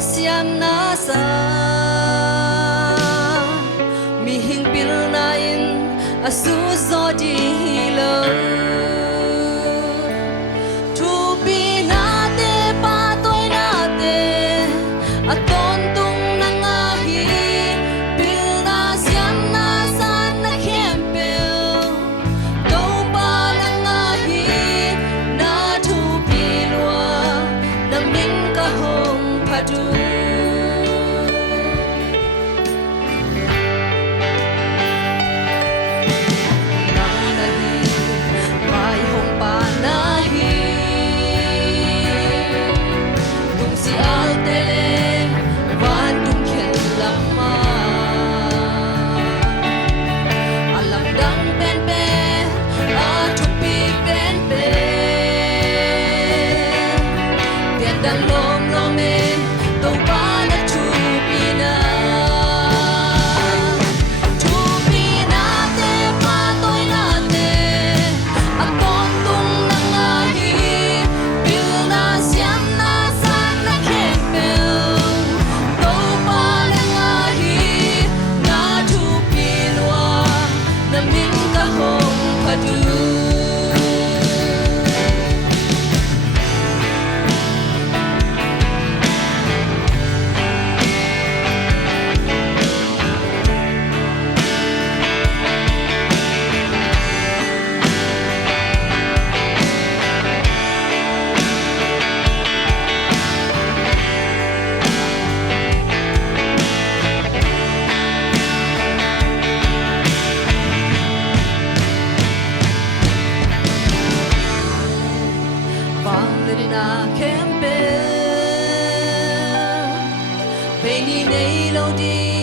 siam na sa mi hing pil na in asu zo di lo tu pi na te pa toy na te aton tung na nga hi pil na siam na sa na khem pil to pa na nga hi na tu pi lo na min ka hong pa du na kempe Penny nei lo di